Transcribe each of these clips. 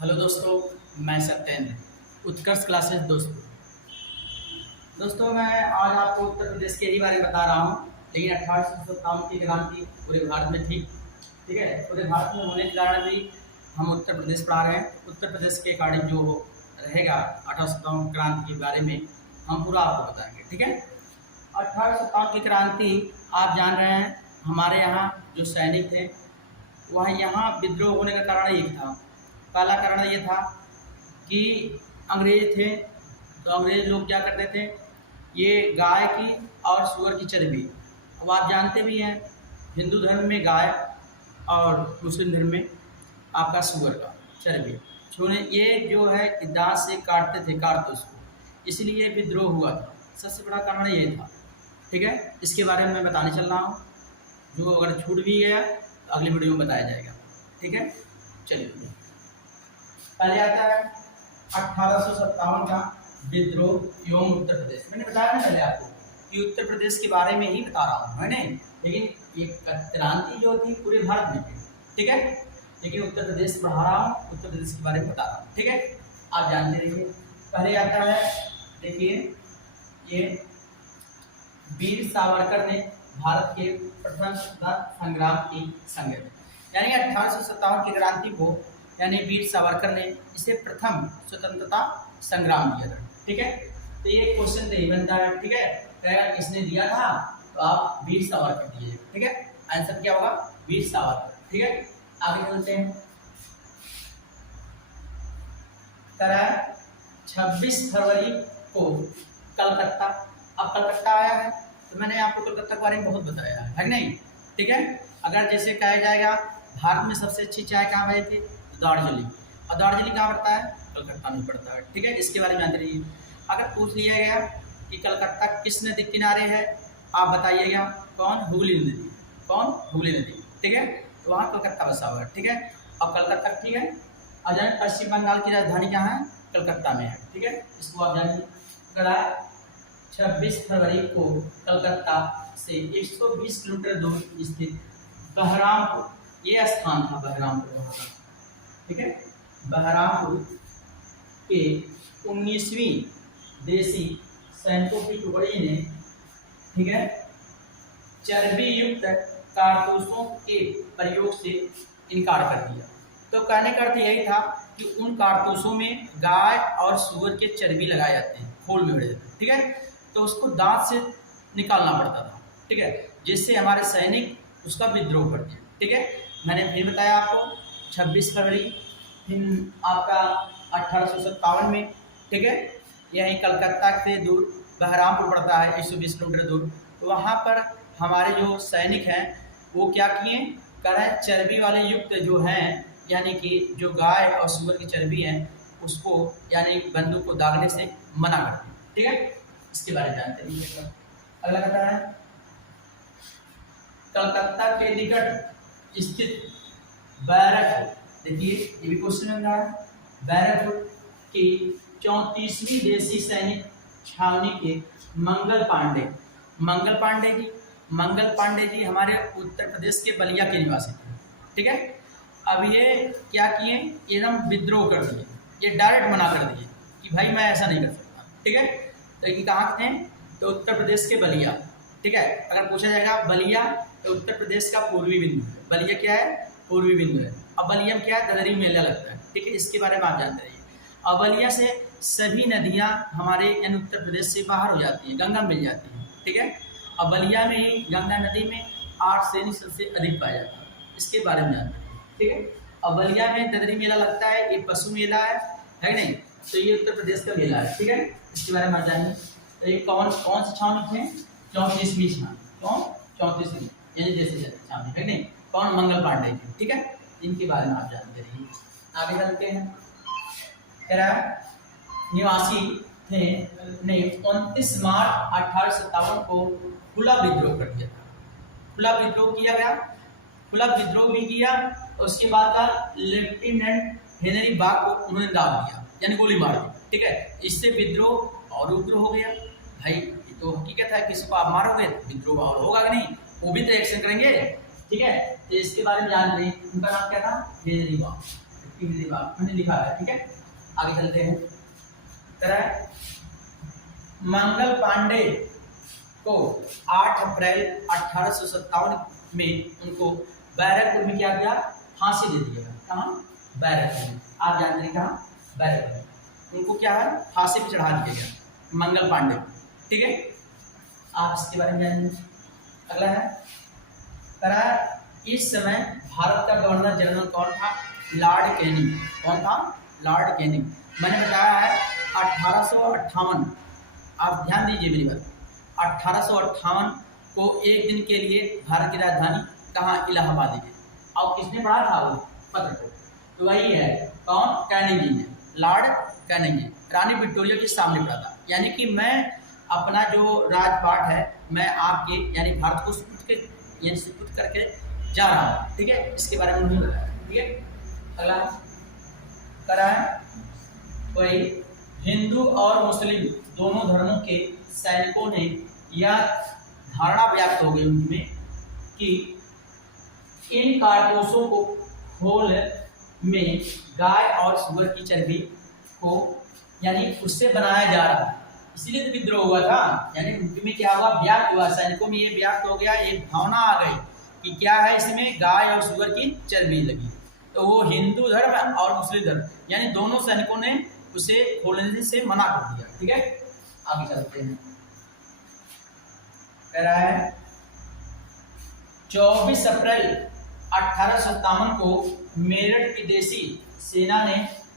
Hello दोस्तों, मैं सत्येंद्र, उत्कर्ष classes. दोस्तों मैं आज आपको उत्तर प्रदेश के ही बारे में बता रहा हूँ। लेकिन 1857 की क्रांति पूरे भारत में थी। ठीक है, पूरे भारत में होने के कारण भी हम उत्तर प्रदेश पढ़ा रहे हैं। उत्तर प्रदेश के अकॉर्डिंग जो रहेगा 1857 क्रांति के बारे में हम पूरा आपको बताएंगे। ठीक है, 1857 की क्रांति आप जान रहे हैं। हमारे यहाँ जो सैनिक थे वह यहाँ विद्रोह होने का कारण एक था। पहला कारण ये था कि अंग्रेज थे, तो अंग्रेज लोग क्या करते थे, ये गाय की और सूअर की चर्बी, अब आप जानते भी हैं हिंदू धर्म में गाय और मुस्लिम धर्म में आपका सूअर का चर्बी छोड़े, ये जो है कि दांत से काटते थे कारतूस को, इसलिए विद्रोह हुआ था। सबसे बड़ा कारण ये था। ठीक है, इसके बारे में मैं बताने चल रहा हूँ। जो अगर छूट भी गया तो अगली वीडियो में बताया जाएगा। ठीक है, चलिए पहले आता है 1857 का विद्रोह एवं उत्तर प्रदेश। मैंने बताया ना पहले आपको कि उत्तर प्रदेश के बारे में ही बता रहा हूँ, है नहीं, लेकिन ये क्रांति जो थी पूरे भारत में थी। ठीक है, लेकिन उत्तर प्रदेश पढ़ा रहा हूँ, उत्तर प्रदेश के बारे में बता रहा हूँ। ठीक है, आप जानते रहिए। पहले आता है, देखिए, ये वीर सावरकर ने भारत के प्रथम स्वतंत्रता संग्राम की संज्ञा, यानी 1857 की क्रांति को यानी वीर सावरकर ने इसे प्रथम स्वतंत्रता संग्राम दिया था। ठीक है, तो ये क्वेश्चन नहीं बनता है। ठीक है, अगर किसने दिया था तो आप वीर सावरकर दिए। ठीक है, आंसर क्या होगा, वीर सावरकर। ठीक है, आगे चलते हैं। 26 फरवरी को कलकत्ता, अब कलकत्ता आया है तो मैंने आपको कलकत्ता के बारे में बहुत बताया है कि नहीं। ठीक है, अगर जैसे कहा जाएगा भारत में सबसे अच्छी चाय कहाँ भाई थी, दार्जिलिंग, और दार्जिलिंग कहाँ पड़ता है, कलकत्ता में पड़ता है। ठीक है, इसके बारे में जानते रहिए। अगर पूछ लिया गया कि कलकत्ता किस नदी के किनारे है, आप बताइएगा कौन, हुगली नदी। कौन, हुगली नदी। ठीक है, तो वहाँ कलकत्ता बसा हुआ है। ठीक है, और कलकत्ता ठीक है, और जानिए पश्चिम बंगाल की राजधानी कहाँ है, कलकत्ता में है। ठीक है, इसको आप जानिए। 26 फरवरी को कलकत्ता से 120 किलोमीटर दूर स्थित बहरामपुर, ये स्थान था बहरामपुर वहाँ का। ठीक है, बहरामपुर के 19वीं देसी सैनिकों की टुकड़ी ने, ठीक है, चर्बी युक्त कारतूसों के प्रयोग से इनकार कर दिया। तो कहने का अर्थ यही था कि उन कारतूसों में गाय और सूअर के चर्बी लगाए जाते हैं, खोल में उड़े जाते हैं। ठीक है, तो उसको दांत से निकालना पड़ता था। ठीक है, जिससे हमारे सैनिक उसका विद्रोह करते हैं। ठीक है, मैंने फिर बताया आपको 26 फरवरी, फिर आपका 1857 में। ठीक है, यहीं कलकत्ता से दूर बहरामपुर पड़ता है 120 किलोमीटर दूर। तो वहाँ पर हमारे जो सैनिक हैं वो क्या किए, कह रहे हैं चर्बी वाले युक्त जो हैं, यानी कि जो गाय और सूअर की चर्बी है उसको यानी बंदूक को दागने से मना करते हैं। ठीक है, इसके बारे में जानते हैं। अगला कहता है कलकत्ता के निकट स्थित बैरकपुर, देखिए ये भी क्वेश्चन बन रहा है। बैरकपुर की 34वीं देसी सैनिक छावनी के मंगल पांडे जी हमारे उत्तर प्रदेश के बलिया के निवासी थे। ठीक है, अब ये क्या किए, एकदम विद्रोह कर दिए, ये डायरेक्ट मना कर दिए कि भाई मैं ऐसा नहीं कर सकता। ठीक है, तो ये कहाँ थे, तो उत्तर प्रदेश के बलिया। ठीक है, अगर पूछा जाएगा बलिया तो उत्तर प्रदेश का पूर्वी बिंदु है। बलिया क्या है, पूर्वी बिंदु है। अब बलिया में क्या है, ददरी मेला लगता है। ठीक है, इसके बारे में आप जानते रहिए। अब बलिया से सभी नदियां हमारे यानी उत्तर प्रदेश से बाहर हो जाती हैं, गंगा मिल जाती है। ठीक है, अब बलिया में ही गंगा नदी में 8 सैनिक सबसे अधिक पाया जाता है, इसके बारे में जानते हैं। ठीक है, अब बलिया में ददरी मेला लगता है, ये पशु मेला है नहीं, तो ये उत्तर प्रदेश का मेला है। ठीक है, इसके बारे में आप जानिए। तो ये कौन सी छावनी थे, 34वीं छावनी, कौन 34वीं यानी देसी छावनी है नहीं, कौन, मंगल पांडे थे। ठीक है, इनके बारे में आप जानते रहिए। आगे चलते हैं। कह रहा है निवासी थे ने 29 मार्च 1857 को खुला विद्रोह कर दिया था। खुला विद्रोह किया गया, खुला विद्रोह भी किया, और उसके बाद का लेफ्टिनेंट हेनरी बाग को उन्होंने दाग दिया, यानी गोली मार दी। ठीक है, इससे विद्रोह और उग्र हो गया। भाई ये तो हकीकत है, किसी को आप मारोगे तो विद्रोह और होगा कि नहीं, वो भी तो एक्शन करेंगे। ठीक है, तो इसके बारे में जान रहे, उनका नाम क्या था, हेनरी बाग। टिहरी बाग मैंने लिखा है, ठीक है। आगे चलते हैं। तरह मंगल पांडे को 8 अप्रैल 1857 में उनको बैरकपुर में क्या किया, फांसी दे दिया। कहाँ? बैरकपुर में। आप जानते हैं कहाँ? बैरकपुर में उनको क्या है, फांसी पे चढ़ा दिया गया मंगल पांडे, ठीक है। आप इसके बारे में जानिए। अगला है तरह इस समय भारत का गवर्नर जनरल कौन था? Lord Canning. कौन था? Lord Canning. मैंने बताया है 1858, आप ध्यान दीजिए मेरी बात, 1858 को एक दिन के लिए भारत की राजधानी कहाँ? इलाहाबाद है। और किसने पढ़ा था वो पत्र को? तो वही है कौन? कैनिंग जी ने, लॉर्ड कैनिंग जी। रानी विक्टोरिया के सामने पढ़ा था। यानी कि मैं अपना जो राजपाट है मैं आपके यानी भारत को सुपुर्द करके जा रहा हूँ, ठीक है। इसके बारे में नहीं बताया, ठीक है। अगला करा है वही हिंदू और मुस्लिम दोनों धर्मों के सैनिकों ने यह धारणा व्यक्त हो गई उनमें कि इन कारतूसों को खोल में गाय और सुअर की चर्बी को यानी उससे बनाया जा रहा है, इसलिए तो विद्रोह हुआ था। यानी उनमें क्या हुआ, व्याप्त हुआ, सैनिकों में ये व्याप्त हो गया, एक भावना आ गई कि क्या है इसमें गाय और सुअर की चर्बी लगी। तो वो हिंदू धर्म और मुस्लिम धर्म यानी दोनों सैनिकों ने उसे खोलने से मना कर दिया, ठीक है। आगे चलते हैं। कह रहा है 24 अप्रैल 1857 को मेरठ विदेशी सेना ने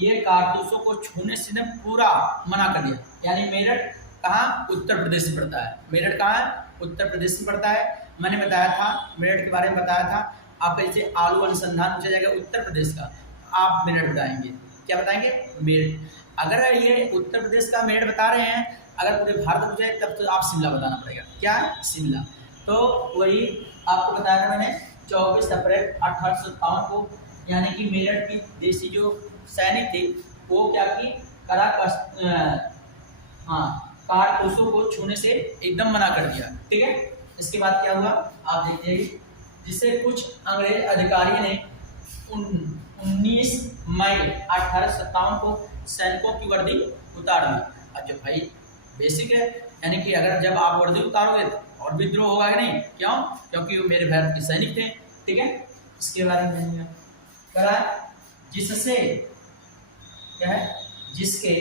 ये कारतूसों को छूने से पूरा मना कर दिया। यानी मेरठ कहाँ? उत्तर प्रदेश में पड़ता है। मेरठ कहाँ है? उत्तर प्रदेश में पड़ता है। मैंने बताया था मेरठ के बारे में बताया था। आप ऐसे आलू अनुसंधान पूछा जाएगा उत्तर प्रदेश का, आप मेरठ बताएंगे। क्या बताएंगे? मेरठ। अगर ये उत्तर प्रदेश का मेरठ बता रहे हैं, अगर पूरे भारत पूछा जाए तब तो आप शिमला बताना पड़ेगा। क्या? शिमला। तो वही आपको बताया था मैंने 24 अप्रैल 1857 को, यानी कि मेरठ की देशी जो सैनिक थे वो क्या की कारतूसों को छूने से एकदम मना कर दिया, ठीक है। इसके बाद क्या हुआ आप देखिए, जिससे कुछ अंग्रेज अधिकारी ने 19 मई 1857 को सैनिकों की वर्दी उतार दी। अच्छा भाई बेसिक है, यानी कि अगर जब आप वर्दी उतारोगे तो और विद्रोह होगा कि नहीं? क्यों? क्योंकि वो मेरे भारत के सैनिक थे, ठीक है। इसके बारे में करा जिससे क्या है, जिसके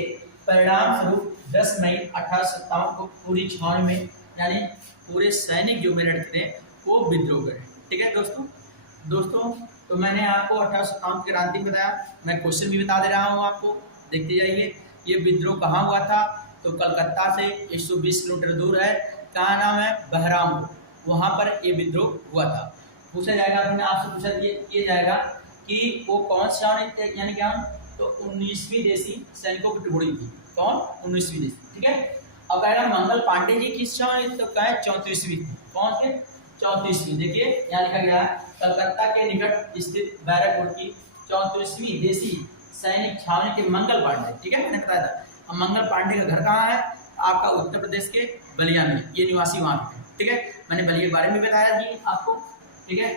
परिणाम स्वरूप 10 मई 1857 को पूरी छावनी में यानी पूरे सैनिक जो मेरठ थे वो विद्रोह करे, ठीक है दोस्तों। तो मैंने आपको 1857 की क्रांति बताया, मैं क्वेश्चन भी बता दे रहा हूँ आपको, देखते जाइए। ये विद्रोह कहाँ हुआ था? तो कलकत्ता से 120 किलोमीटर दूर है, क्या नाम है? बहरामपुर। वहाँ पर ये विद्रोह हुआ था। पूछा जाएगा, अपने आपसे पूछा किया जाएगा कि वो कौन सा यानी क्या? तो 19वीं देशी सैनिकों की टुकड़ी थी। कौन? 19वीं देशी, ठीक है। अब कह रहा मंगल पांडे जी किस छावनी? तो क्या है? 34वीं थी। कौन थे? 34वीं। देखिए यहाँ लिखा गया है कलकत्ता के निकट स्थित बैरकपुर की 34वीं देशी सैनिक छावनी के मंगल पांडे, ठीक है। मैंने बताया था। अब मंगल पांडे का घर कहाँ है? आपका उत्तर प्रदेश के बलिया में, ये निवासी वहाँ के, ठीक है। मैंने बलिया के बारे में बताया जी आपको, ठीक है।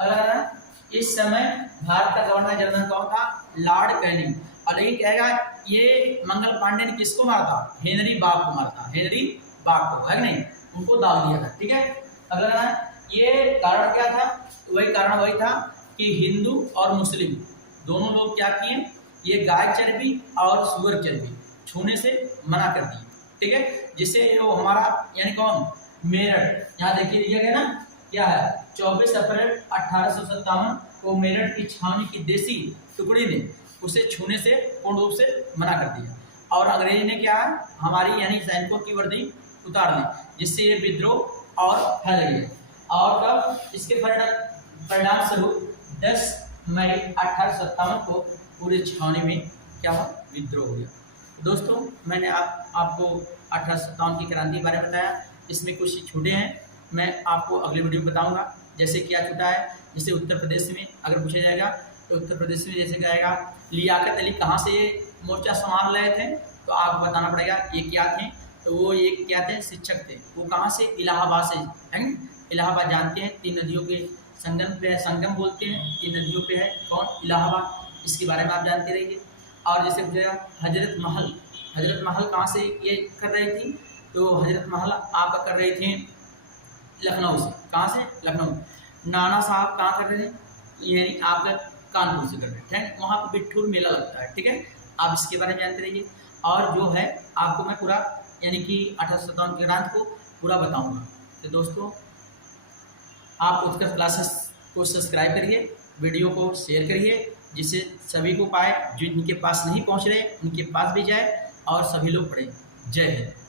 अगर इस समय भारत का गवर्नर जनरल कौन था? Lord Canning. और ये कहेगा ये मंगल पांडे ने किसको मारा था? हेनरी बाग को मारा था। हेनरी बाग को, है नहीं? उनको दाव दिया था, ठीक है। अगर ये कारण क्या था? तो वही कारण वही था कि हिंदू और मुस्लिम दोनों लोग क्या किए, ये गाय चर्बी और सुअर चर्बी छूने से मना कर दिए, ठीक है। जिससे वो हमारा यानी कौन? मेरठ, यहाँ देखिए दिया गया ना, क्या है? 24 अप्रैल 1857 को मेरठ की छावनी की देशी टुकड़ी ने उसे छूने से पूर्ण रूप से मना कर दिया। और अंग्रेज ने क्या है, हमारी यानी सैनिकों की वर्दी उतार दी, जिससे ये विद्रोह और फैल गया। और कब? इसके परिणाम स्वरूप 10 मई 1857 को पूरे छावनी में क्या हुआ? विद्रोह हो गया। दोस्तों मैंने आपको 1857 की क्रांति के बारे में बताया, इसमें कुछ छूटे हैं, मैं आपको अगली वीडियो में बताऊंगा। जैसे क्या छूटा है, जैसे उत्तर प्रदेश में अगर पूछा जाएगा तो उत्तर प्रदेश में जैसे कहेगा लियाकत अली कहाँ से ये मोर्चा संभाल रहे थे, तो आपको बताना पड़ेगा ये क्या थे। तो वो ये क्या थे? शिक्षक थे। वो कहाँ से? इलाहाबाद से, है। इलाहाबाद जानते हैं, 3 नदियों के संगम पे है, संगम बोलते हैं, 3 नदियों पे है। कौन? इलाहाबाद। इसके बारे में आप जानते रहिए। और जैसे पूछा हजरत महल कहाँ से ये कर रही थी, तो हजरत महल आपका कर रही थी लखनऊ से। कहाँ से? लखनऊ। नाना साहब कहाँ कर रहे थे, यानी आपका कानपुर से कर रहे थे। वहाँ पर बिट्ठूर मेला लगता है, ठीक है। आप इसके बारे में जानते रहिए। और जो है आपको मैं पूरा यानी कि 1857 के ग्रांथ को पूरा बताऊंगा। तो दोस्तों आप उत्कर्ष क्लासेस को सब्सक्राइब करिए, वीडियो को शेयर करिए, जिससे सभी को पाए, जो इनके पास नहीं पहुंच रहे उनके पास भी जाए और सभी लोग पढ़ें। जय हिंद।